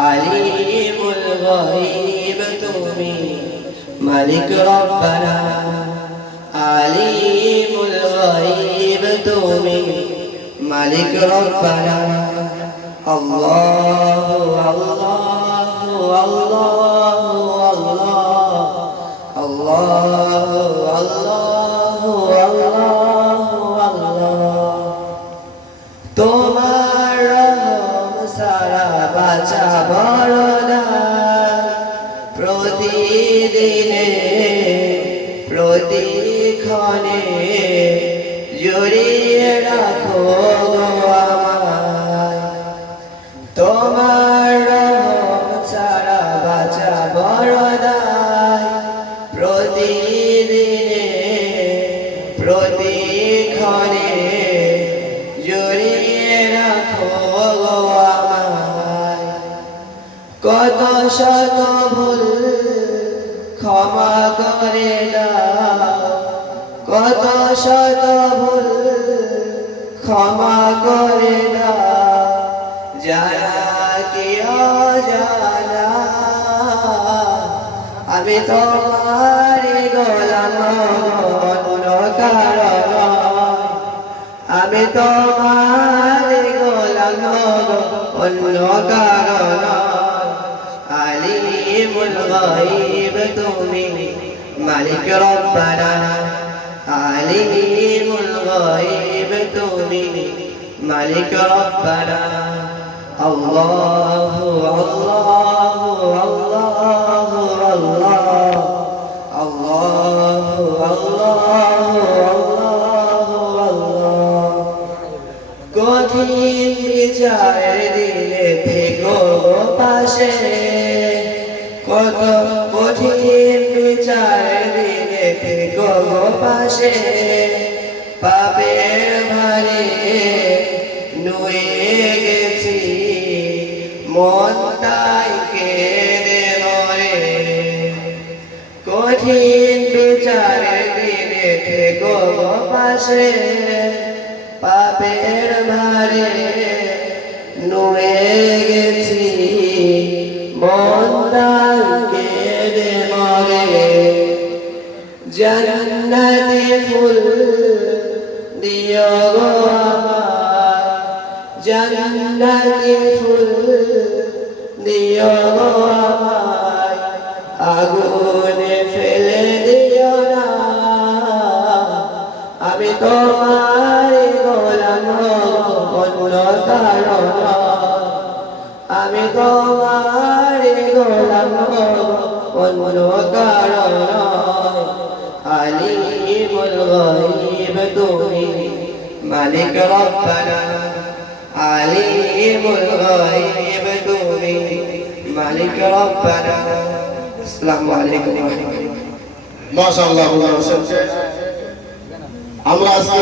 আলিমুল গায়ব তুমি মালিক রব্বানা আলিমুল গায়ব তুমি মালিক রব্বানা আল্লাহু আল্লাহু আল্লাহু আল্লাহু আল্লাহু আল্লাহু আল্লাহ তোমার রহম সারা বাঁচা বড় না প্রতিদিনে প্রতিক্ষণে জড়িয়ে রাখো আমায় তোমার রহম সারা বাঁচা বড় না প্রতিদিনে প্রতিক্ষণে জড়িয়ে রাখো আমায় কত শত ভুল ক্ষমা করে দাও কত শত ভুল ক্ষমা করে দাও যারা কি অজানা আমি তোমার গোলাম অন্য কারণ আমি তোমার গোলাম অন্য কারণ আলিমুল গায়ব তুমি মালিক রব্বানা আলিমুল গায়ব তুমি মালিক রব্বানা আল্লাহু আল্লাহু আল্লাহু আল্লাহু আল্লাহু কঠিন বিচার দিলে থেকো পাশে কত কঠিন বিচার দিলে থেকো পাশে পাপের ভারে নুয়ে গেছি মনটাই কেঁদে মরে কঠিন বিচার দিলে থেকো পাশে পাপের ভারে নুয়ে গেছি মনটাই কেঁদে মরে জান্নাতি ফুল দিও গো আমায় জান্নাতি ফুল দিও গো আমায় আগুনে ফেলে দিও না আমি তোমার গোলাম অন্য কারণ আমি তোমার গোলাম অন্য কারণ আলিমুল গায়ব তুমি মালিক রব্বানা আলিমুল গায়ব তুমি মালিক রব্বানা আসসালামু আলাইকুম মাশাআল্লাহ আমরা আজকে